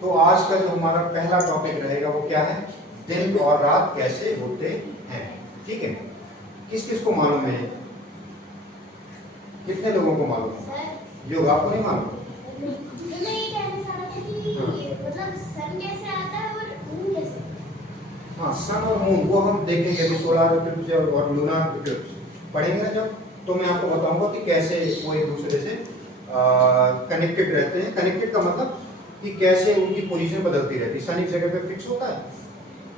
तो आज का जो हमारा पहला टॉपिक रहेगा वो क्या है, दिन और रात कैसे होते हैं। ठीक है, किस किस को मालूम है, कितने लोगों को मालूम है? योग आपको नहीं मालूम? हाँ, सन और मून वो हम देखेंगे अभी, सोलर इक्लिप्स और लूनार इक्लिप्स पढ़ेंगे ना जब, तो मैं आपको बताऊंगा कि कैसे वो एक दूसरे से कनेक्टेड रहते हैं। कनेक्टेड का मतलब कि कैसे उनकी पोजीशन बदलती रहती है। सन एक जगह पे फिक्स होता है,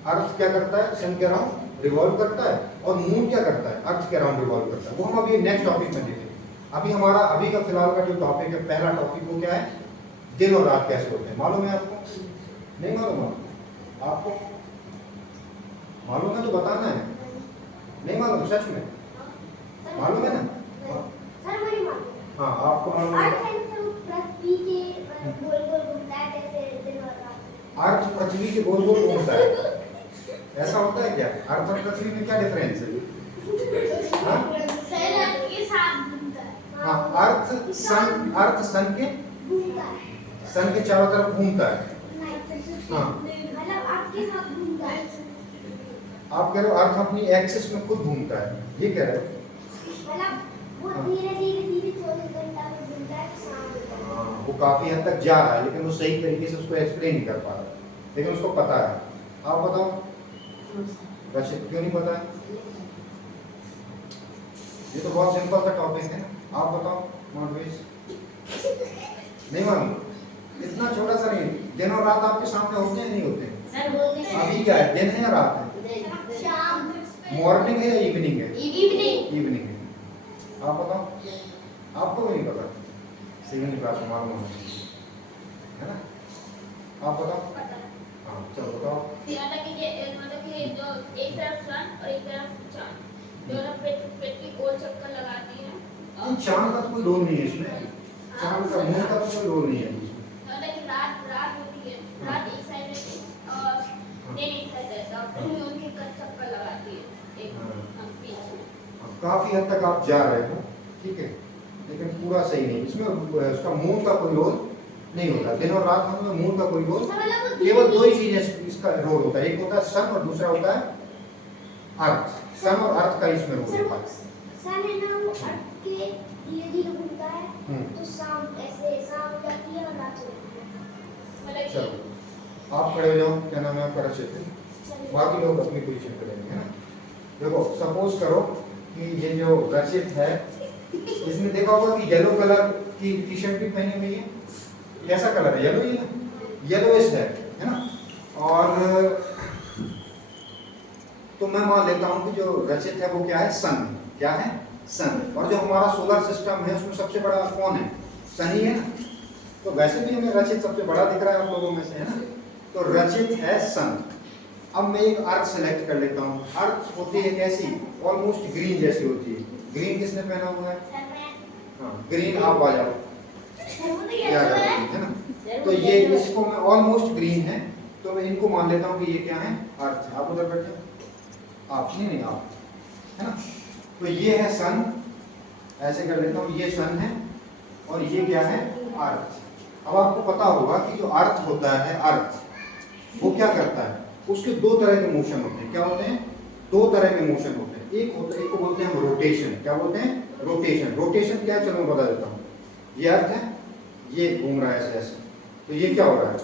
अर्थ क्या करता है, सन के अराउंड रिवॉल्व करता है, और मून क्या करता है, अर्थ के अराउंड रिवॉल्व करता है। वो हम अभी नेक्स्ट टॉपिक में देखेंगे। अभी हमारा अभी का फिलहाल का जो टॉपिक है, पहला टॉपिक वो क्या है, दिन और रात कैसे होते हैं। मालूम है आपको? नहीं मालूम? आपको मालूम है तो बताना है। नहीं मालूम? सच में मालूम है ना? हाँ, आपको मालूम है? अर्थ पृथ्वी के गोल गोल घूमता है, ऐसा होता है क्या? अर्थ और पृथ्वी में क्या डिफरेंस है? हाँ, अर्थ सन के चारों तरफ घूमता है। हाँ, आप कह रहे हो अर्थ अपनी एक्सिस में खुद घूमता है, ये कह रहे हो? वो काफी हद तक जा रहा है, लेकिन वो सही तरीके से उसको एक्सप्लेन नहीं कर पा रहा, लेकिन उसको पता है। आप बताओ वैसे क्यों नहीं पता है? ये तो बहुत सिंपल सा टॉपिक है ना। आप बताओ मॉडरेट, नहीं मालूम? इतना छोटा सा नहीं। दिन और रात आपके सामने होते हैं नहीं होते? अभी क्या है, दिन है या रात है? मॉर्निंग है या इवनिंग है? इवनिंग है। आप बताओ, आपको भी नहीं पता? 7th क्लास में मालूम होना चाहिए, है ना? आप बताओ। हाँ चलो बताओ। मतलब कि जो एक तरफ सन और एक तरफ चांद, दोनों पृथ्वी गोल चक्कर लगाती हैं। चांद का तो कोई रोल नहीं है इसमें, चांद का मून का तो कोई रोल नहीं है इसमें। रात होती है, रात एक साइड रहती है और दिन एक साइड रहता है, और पृथ्वी उनके चक्कर लगाती है एक बीच में। काफी हद तक आप जा रहे हो, ठीक है, लेकिन पूरा सही नहीं। इसमें उसका मून का कोई रोल नहीं होता। दिन और रात में मून का कोई रोल, केवल दो ही चीजें इसका रोल होता है, एक होता है सन और दूसरा होता है अर्थ। सन और अर्थ का इसमें रोल होता है। सन है ना, वो अर्थ के धीरे-धीरे घूमता है, तो शाम ऐसे शाम हो जाती है और रात हो जाती है। चलो आप खड़े हो जाओ, क्या नाम है आपका? रचित। बाकी लोग अपनी पोजीशन पे रहेंगे, है ना? देखो सपोज करो कि ये जो रचित है, इसने देखा होगा कि येलो कलर की टी शर्ट भी पहनी हुई है। कैसा कलर है? येलो ही है, येलोइश है ना? और तो मैं मान लेता हूं कि जो रचित है वो क्या है, सन। क्या है? सन। और जो हमारा सोलर सिस्टम है उसमें सबसे बड़ा कौन है? सन ही है ना? तो वैसे भी हमें रचित सबसे बड़ा दिख रहा है आप लोगों में से, है ना? तो रचित है सन। अब मैं एक अर्थ सेलेक्ट कर लेता हूँ। अर्थ होती है कैसी? ऑलमोस्ट ग्रीन जैसी होती है। ग्रीन किसने पहना हुआ है? हाँ, ग्रीन। आप आ जाओ, है ना? तो ये इसको मैं ऑलमोस्ट ग्रीन है, तो मैं इनको मान लेता हूँ कि ये क्या है? अर्थ। आप उधर बैठे, आप नहीं आप, है ना? तो ये है सन, ऐसे कर लेता हूँ, ये सन है और ये क्या है? अर्थ। अब आपको पता होगा कि जो अर्थ होता है, अर्थ वो क्या करता है? उसके दो तरह के मोशन होते हैं। क्या होते हैं? दो तरह के मोशन होते हैं। एक को बोलते हैं हम रोटेशन। क्या बोलते हैं? रोटेशन। रोटेशन क्या है? चलो मैं बता देता हूँ। ये अर्थ है, ये घूम रहा है ऐसे ऐसे, तो ये क्या हो रहा है?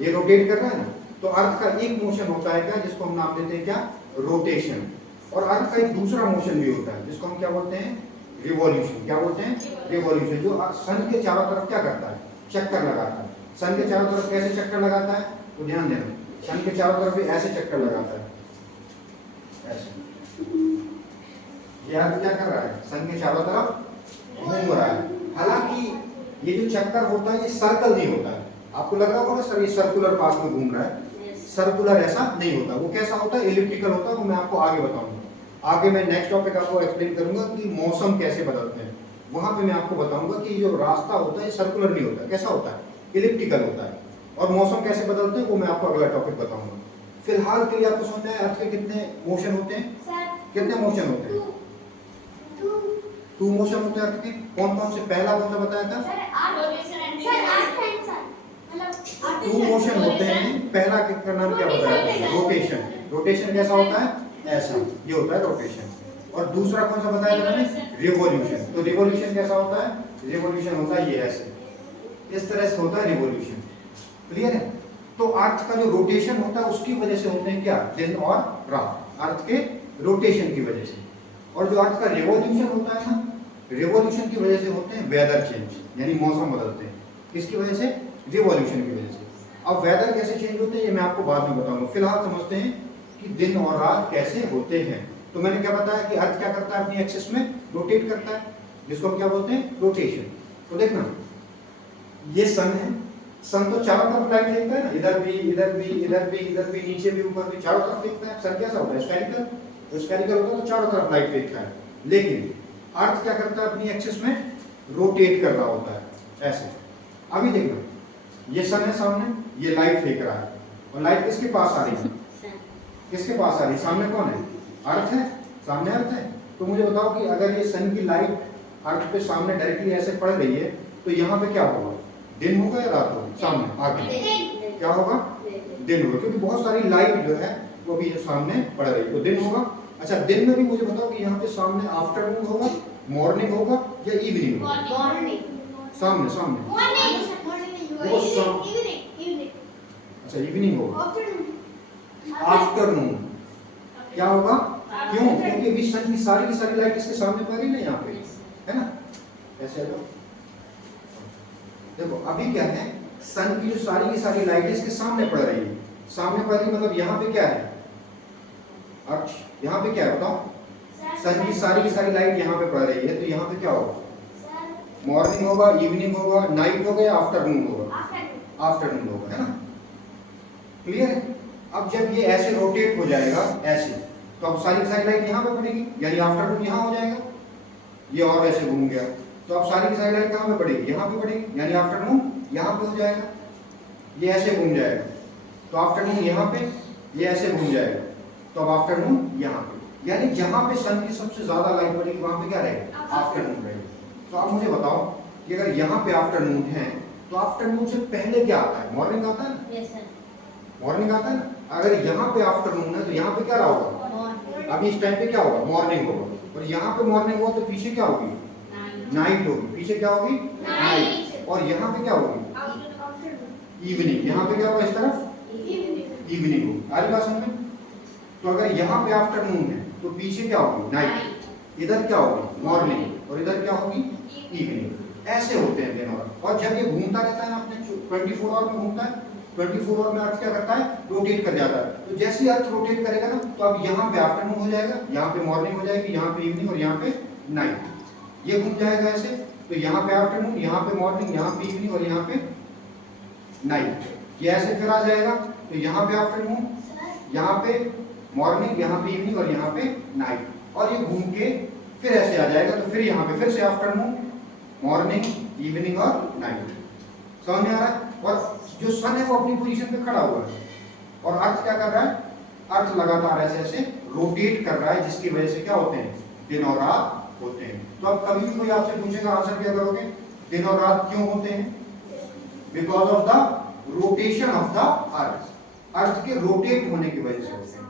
ये रोटेट कर रहा है ना। तो अर्थ का एक मोशन होता है क्या, जिसको हम नाम देते हैं क्या? रोटेशन। और अर्थ का एक दूसरा मोशन भी होता है जिसको हम क्या बोलते हैं? रिवॉल्यूशन। क्या बोलते हैं? रिवॉल्यूशन। जो सन के चारों तरफ क्या करता है? चक्कर लगाता है। सन के चारों तरफ कैसे चक्कर लगाता है? तो ध्यान देना, सन के चारों तरफ भी ऐसे चक्कर लगाता है, ऐसे। ये अर्थ क्या कर रहा है? सन के चारों तरफ घूम रहा है। हालांकि ये जो चक्कर होता है ये सर्कल नहीं होता है। आपको लग रहा होगा ना सर ये सर्कुलर पाथ में घूम रहा है, सर्कुलर ऐसा नहीं होता। वो कैसा होता है? एलिप्टिकल होता है। वो मैं आपको आगे बताऊंगा। आगे मैं नेक्स्ट टॉपिक आपको एक्सप्लेन करूंगा कि मौसम कैसे बदलते हैं। वहां पे मैं आपको बताऊंगा कि जो रास्ता होता है सर्कुलर नहीं होता, कैसा होता है? एलिप्टिकल होता है। और मौसम कैसे बदलते हैं वो मैं आपको अगला टॉपिक बताऊंगा। फिलहाल के लिए आपको समझ में आया अर्थ के कितने मोशन होते हैं? कितने मोशन होते हैं? 2 मोशन होते हैं अर्थ के। कौन कौन से? पहला कौन सा बताया था? टू मोशन होते हैं, पहला का नाम क्या होता है? रोटेशन। रोटेशन कैसा होता है? ऐसा, ये होता है रोटेशन। और दूसरा कौन सा बताया था मैंने? रिवॉल्यूशन। तो रिवॉल्यूशन कैसा होता है? रिवॉल्यूशन होता है ये ऐसे, इस तरह से होता है रिवॉल्यूशन। क्लियर है? तो अर्थ का जो रोटेशन होता है उसकी वजह से होते हैं क्या? दिन और रात, अर्थ के रोटेशन की वजह से। और जो अर्थ का रिवॉल्यूशन होता है ना, रिवॉल्यूशन की वजह से होते हैं वेदर चेंज, यानी मौसम बदलते हैं। किसकी वजह से? रिवॉल्यूशन की वजह से। अब वेदर कैसे चेंज होते हैं ये मैं आपको बाद में बताऊंगा। फिलहाल समझते हैं कि दिन और रात कैसे होते हैं। तो मैंने क्या बताया कि अर्थ क्या करता है? अपनी एक्सिस में रोटेट करता है, जिसको हम क्या बोलते हैं? रोटेशन। तो देखना, ये सन है, सन तो चारों तरफ लाइट फेंकता है ना, इधर भी, इधर भी, इधर भी, इधर भी, नीचे भी, ऊपर भी, चारों तरफ फेंकता है। सन कैसा होता है? स्फेरिकल। तो स्फेरिकल होता है तो चारों तरफ लाइट फेंकता है। लेकिन अर्थ क्या करता है? अपनी एक्सिस में रोटेट कर रहा होता है ऐसे। अभी देखना, ये सन है सामने, ये लाइट फेंक रहा है, और लाइट किसके पास आ रही है? किसके पास आ रही है? सामने कौन है? अर्थ है, सामने अर्थ है। तो मुझे बताओ कि अगर ये सन की लाइट अर्थ पे सामने डायरेक्टली ऐसे पड़ रही है तो यहाँ पे क्या होगा? दिन होगा या रात होगा? सामने आगे क्या होगा? दिन होगा, क्योंकि बहुत सारी लाइट जो है वो भी सामने पड़ रही है, तो दिन होगा। अच्छा, दिन में भी मुझे बताओ कि यहाँ पे सामने आफ्टरनून होगा, मॉर्निंग होगा या इवनिंग होगा? सामने सामने वो अच्छा इवनिंग होगा, आफ्टरनून क्या होगा? क्यों? क्योंकि अभी सन की सारी लाइट इसके सामने पड़ रही है ना, यहाँ पे है ना, ऐसे लो। देखो अभी क्या है, सन की जो सारी लाइट है इसके सामने पड़ रही है। सामने पड़ रही मतलब यहाँ पे क्या है? अर्थ। यहाँ पे क्या है बताओ? सन की सारी लाइट यहाँ पे पड़ रही है, तो यहाँ पे क्या होगा? मॉर्निंग होगा, इवनिंग होगा, नाइट होगा या आफ्टरनून होगा? आफ्टरनून होगा, है ना। क्लियर है? अब जब ये ऐसे रोटेट हो जाएगा ऐसे, तो अब सारी लाइट यहाँ पे पड़ेगी, यानी आफ्टरनून यहाँ हो जाएगा। ये और ऐसे घूम गया, तो अब सारी लाइट कहाँ पे पड़ेगी? यहाँ पे पड़ेगी, यानी आफ्टरनून यहाँ पे हो जाएगा। ये ऐसे घूम जाएगा तो आफ्टरनून यहाँ पे, ये ऐसे घूम जाएगा तो अब आफ्टरनून यहाँ पे, यानी जहाँ पे सन की सबसे ज्यादा लाइट पड़ेगी वहां पे क्या रहेगा? आफ्टरनून रहेगा। तो आप मुझे बताओ कि अगर यहाँ पे आफ्टरनून है तो आफ्टरनून से पहले क्या आता है? मॉर्निंग आता है ना? Yes sir. मॉर्निंग आता है ना। अगर यहाँ पे आफ्टरनून है तो यहाँ पे क्या रहा होगा? अभी इस टाइम पे क्या होगा? मॉर्निंग होगा। और यहाँ पे मॉर्निंग होगा तो पीछे क्या होगी? नाइट होगी। पीछे क्या होगी? नाइट। और यहाँ पे क्या होगी? इवनिंग। यहाँ पे क्या होगा? इस तरफ इवनिंग होगी। आ रही बात समझ में? तो अगर यहाँ पे आफ्टरनून है तो पीछे क्या होगी? नाइट। इधर क्या होगी? मॉर्निंग। और इधर क्या होगी? इवनिंग। ऐसे होते हैं दिन और जब ये घूमता रहता है ना अपने 24 आवर में घूमता है, 24 आवर में अर्थ क्या करता है? रोटेट कर जाता है। तो जैसे ही अर्थ रोटेट करेगा ना तो अब यहाँ पे आफ्टरनून हो जाएगा, यहाँ पे मॉर्निंग हो जाएगी, यहाँ पे इवनिंग और यहाँ पे नाइट। ये घूम जाएगा ऐसे, तो यहाँ पे आफ्टरनून, यहाँ पे मॉर्निंग, यहाँ पे इवनिंग और यहाँ पे नाइट। ये ऐसे फिर आ जाएगा, तो यहाँ पे आफ्टरनून, यहाँ पे मॉर्निंग, यहाँ पे इवनिंग और यहाँ पे नाइट। और ये घूम के फिर ऐसे आ जाएगा, तो फिर यहाँ पे फिर से आफ्टरनून, मॉर्निंग, इवनिंग और नाइट। समझ में आ रहा है? और जो सन है वो अपनी पोजीशन पे खड़ा हुआ है और अर्थ क्या कर रहा है? अर्थ लगातार ऐसे ऐसे रोटेट कर रहा है, जिसकी वजह से क्या होते हैं? दिन और रात होते हैं। तो अब कभी भी कोई आपसे पूछेगा, आंसर क्या करोगे? दिन और रात क्यों होते हैं? Because of the rotation of the earth. Earth के रोटेट होने की वजह से होते हैं।